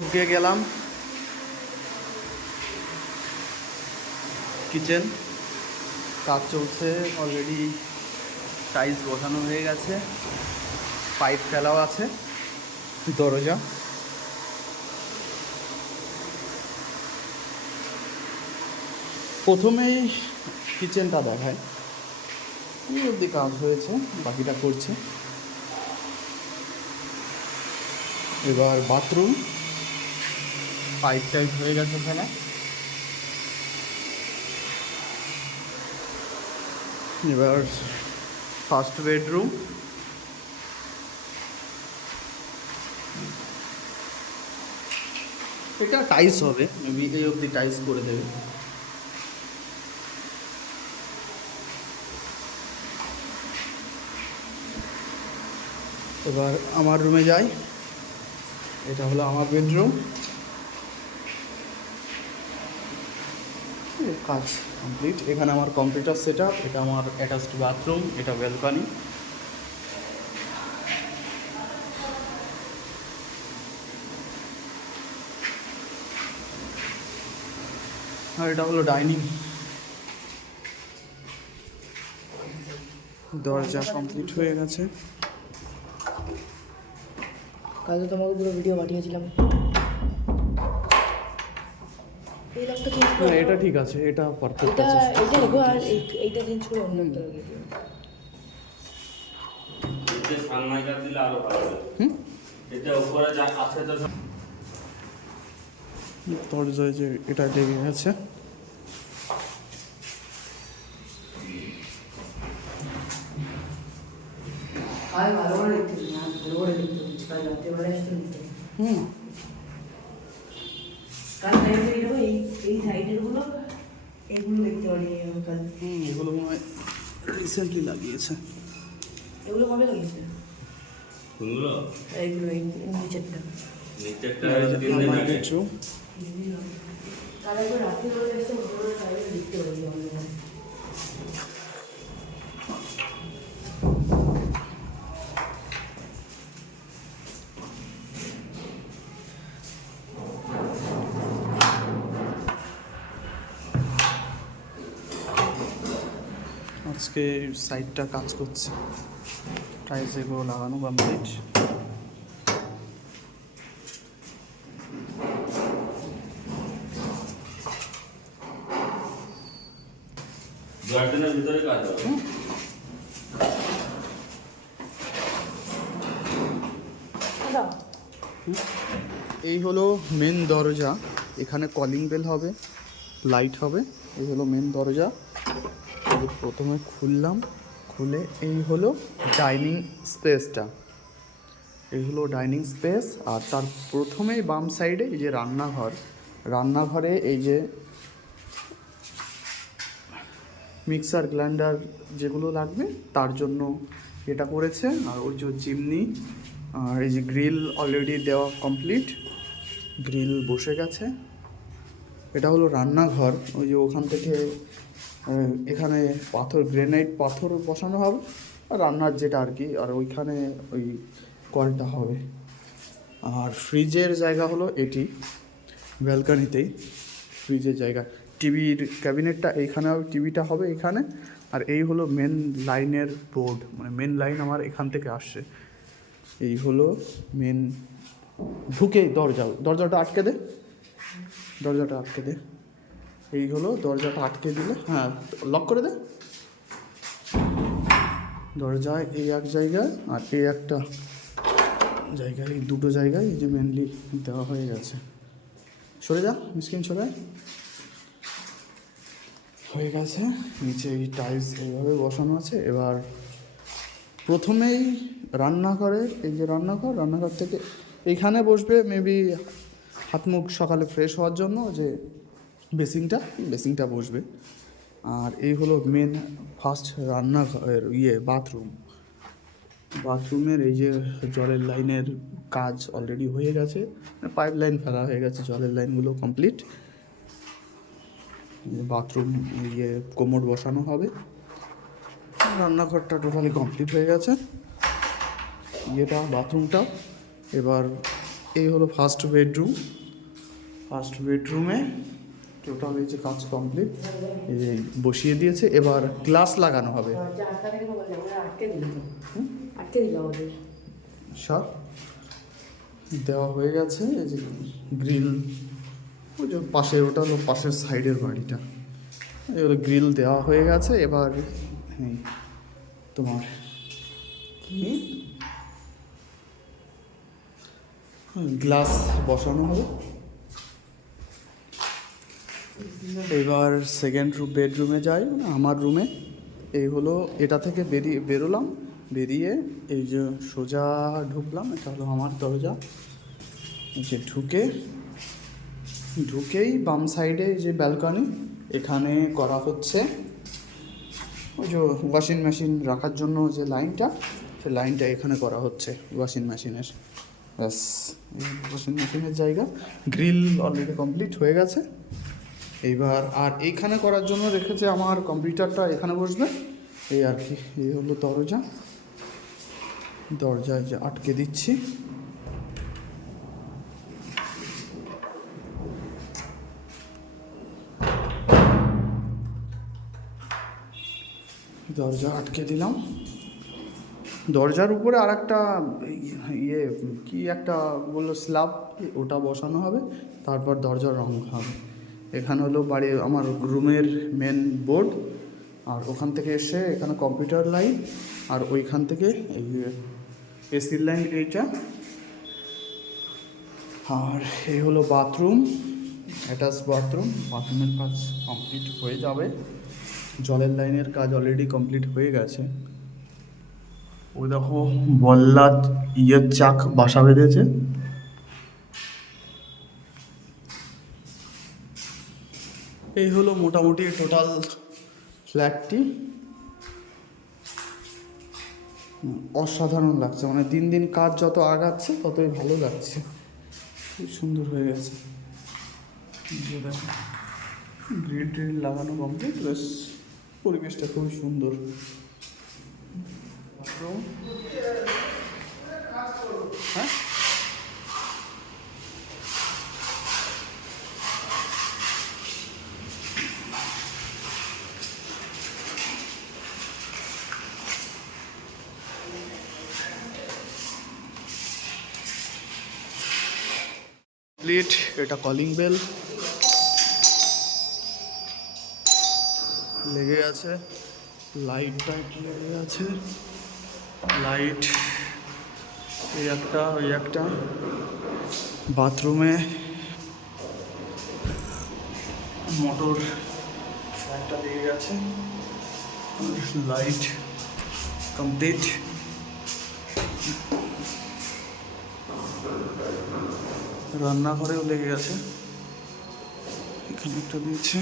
ঢুকে গেলাম কিচেন। কাজ চলছে অলরেডি, টাইলস বসানো হয়ে গেছে, পাইপ ফেলাও আছে, দরজা। প্রথমেই কিচেনটা দেখায়, এই অবধি কাজ হয়েছে, বাকিটা করছে। এবার বাথরুম, পাইপ টাইপ হয়ে গেছে ওখানে। এবার ফার্স্ট বেডরুম, এটা টাইলস হবে, মেবি এই অবধি টাইলস করে দেবে। এবার আমার রুমে যাই, এটা হলো আমার বেডরুম। কাজ কমপ্লিট। এখানে আমার কম্পিউটার সেট আপ, এটা আমার অ্যাটাচড বাথরুম, এটা ব্যালকনি। আর এটা হলো ডাইনিং। দরজা কমপ্লিট হয়ে গেছে। কাল তো তোমাকে পুরো ভিডিও পাঠিয়েছিলাম। এই লকটা চেঞ্জ না, করে এটা ঠিক আছে, এটা পারফেক্ট আছে। এটা রেখো, আর এইটা চেঞ্জ করে অন্য একটা লাগিয়ে দিও। এটা সানমাইকার দিলে আরো ভালো হবে। এটা উপরে যা আছে তো দরজায় যে এটা লেগে গেছে। আর ভালো করে দেখতে হবে না, ভালো করে দেখতে হবে, কাল রাত্রেবেলা এসে নিতে হবে। কাল টাইমে এরকম এই সাইডের গুলো এগুলো দেখতে পারি কাল। এগুলো মনে হয় রিসেন্টলি লাগিয়েছে। এগুলো কবে লাগিয়েছে? কোনগুলো এইগুলো এই নিচেরটা। নিচেরটা আমার 3 দিন আগে bedroom। কাল একবার রাত্রেবেলা এসে ভালো করে দেখতে পারি আমরা। আজকে সাইডটা কাজ করছে, টাইলস এগুলো লাগানো কমপ্লিট। গার্ডেনের ভিতরে কাজ হবে। এই হলো মেন দরজা, এখানে কলিং বেল হবে, লাইট হবে। এই হলো মেন দরজা। প্রথমে খুললাম, খুলে এই হলো ডাইনিং স্পেসটা। এই হলো ডাইনিং স্পেস। আর তার প্রথমেই বাম সাইডে এই যে রান্নাঘর, রান্নাঘরে এই যে মিক্সার গ্রাইন্ডার যেগুলো লাগবে তার জন্য এটা করেছে। আর ওই যে চিমনি, আর এই যে গ্রিল অলরেডি দেওয়া কমপ্লিট, গ্রিল বসে গেছে। এটা হলো রান্নাঘর। ওই যে ওখান থেকে এখানে পাথর, গ্রেনাইট পাথর বসানো হবে, আর রান্নার যেটা আর কি, আর ওইখানে ওই কলটা হবে। আর ফ্রিজের জায়গা হলো এটি, ব্যালকানিতেই ফ্রিজের জায়গা। টিভির ক্যাবিনেটটা এইখানে হবে, টিভিটা হবে এখানে। আর এই হলো মেন লাইনের বোর্ড, মানে মেন লাইন আমার এখান থেকে আসছে। এই হলো মেন। ঢুকে দরজাটা আটকে দে, দরজাটা আটকে দে। এই হলো দরজাটা আটকে দিলে, হ্যাঁ লক করে দে। দরজায় এই এক জায়গায় আর এই একটা জায়গায়, এই দুটো জায়গায় এই যে মেনলি দেওয়া হয়ে গেছে। সরে যা মিসকিন, সরে হয়ে গেছে। নিচে এই টাইলস এইভাবে বসানো আছে। এবার প্রথমেই রান্নাঘরে, এই যে রান্নাঘর, রান্নাঘর থেকে এইখানে বসবে মেবি হাত মুখ সকালে ফ্রেশ হওয়ার জন্য, যে বেসিংটা বসবে। আর এই হলো মেন ফার্স্ট রান্নাঘর, বাথরুম। বাথরুমের এই যে জলের লাইনের কাজ অলরেডি হয়ে গেছে, পাইপ লাইন ফেলা হয়ে গেছে, জলের লাইনগুলো কমপ্লিট। বাথরুম কোমোড বসানো হবে। রান্নাঘরটা টোটালি কমপ্লিট হয়ে গেছে, বাথরুমটা। এবার এই হলো ফার্স্ট বেডরুমে টোটাল এই যে কাজ কমপ্লিট, এই যে বসিয়ে দিয়েছে, এবার গ্লাস লাগানো হবে। সব দেওয়া হয়ে গেছে। এই যে গ্রিল, ওই যে পাশে, ওটা হলো পাশের সাইডের বাড়িটা, এবার গ্রিল দেওয়া হয়ে গেছে। এবার এই তোমার কি গ্লাস বসানো হবে। এবার সেকেন্ড বেডরুমে যাই, আমার রুমে। এই হলো, এটা থেকে বেরোলাম, বেরিয়ে এই যে সোজা ঢুকলাম, এটা হলো আমার দরজা। এই যে ঢুকেই বাম সাইডে যে ব্যালকনি, এখানে করা হচ্ছে ওই যে ওয়াশিং মেশিন রাখার জন্য যে লাইনটা, সেই লাইনটা এখানে করা হচ্ছে ওয়াশিং মেশিনের। ব্যাস, ওয়াশিং মেশিনের জায়গা। গ্রিল অলরেডি কমপ্লিট হয়ে গেছে। এইবার আর এইখানে করার জন্য রেখেছে আমার কম্পিউটারটা, এখানে বসবে এই আর কি। এই হলো দরজায় যে আটকে দিচ্ছি। দরজা আটকে দিলাম। দরজার উপরে আর একটা কি একটা বললো স্ল্যাব, ওটা বসানো হবে, তারপর দরজার রং হবে। এখানে হলো আমার রুমের মেন বোর্ড, আর ওখান থেকে এসে এখানে কম্পিউটার লাইন, আর ওইখান থেকে এই এসির লাইন এইটা। আর এই হলো বাথরুম, অ্যাটাচ বাথরুমের কাজ কমপ্লিট হয়ে যাবে। জলের লাইনের কাজ অলরেডি কমপ্লিট হয়ে গেছে। ওই দেখো বল্লা চাক বাসা বেঁধেছে। এই হলো মোটামুটি টোটাল ফ্ল্যাটটি। অসাধারণ লাগছে, মানে দিন দিন কাজ যত আগাচ্ছে ততই ভালো লাগছে। খুব সুন্দর হয়ে গেছে। দেখো গ্রিল লাগানো কমপ্লিট, বেশ পরিবেশটা খুবই সুন্দর। হ্যাঁ, কমপ্লিট। এটা কলিং বেল লেগে আছে, লাইট লেগে আছে, লাইট এই একটা ওই একটা। বাথরুমে মোটর একটা লেগে গেছে, লাইট কমপ্লিট। রান্নাঘরেও লেগে গেছে, এখানে একটা দিয়েছে।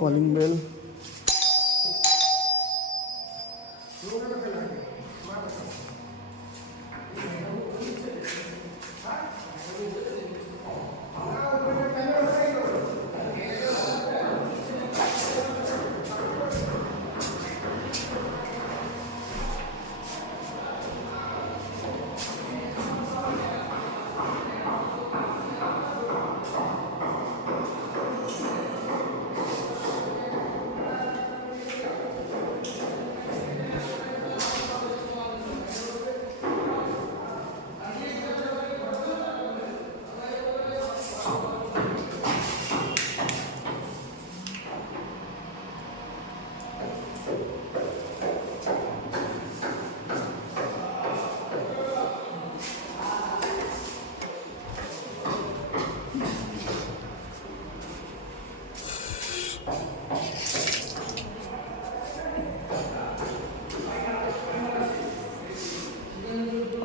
Calling bell,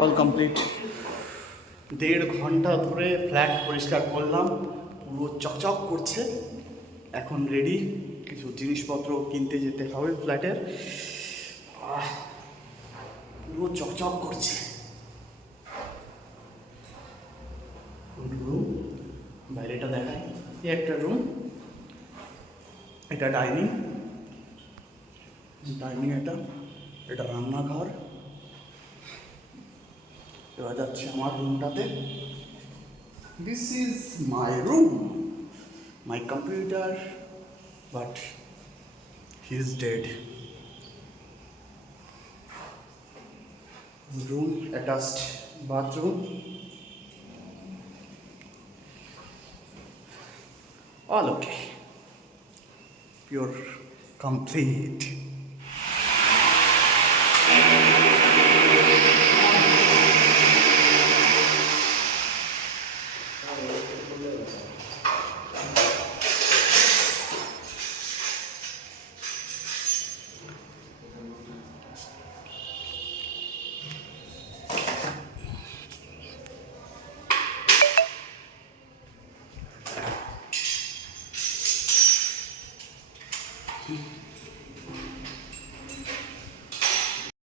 all complete. 1.5 ঘন্টা ধরে ফ্ল্যাট পরিষ্কার করলাম, পুরো চকচক করছে। এখন রেডি, কিছু জিনিসপত্র কিনতে যেতে হবে ফ্ল্যাটের। পুরো চকচক করছে। রুম, বাইরেটা দেখায়, এই একটা রুম, এটা ডাইনিং, এটা রান্নাঘর। এবার যাচ্ছে আমার রুমটাতে। This is my room, my computer, but he is dead. Room attached bathroom, all okay, pure complete.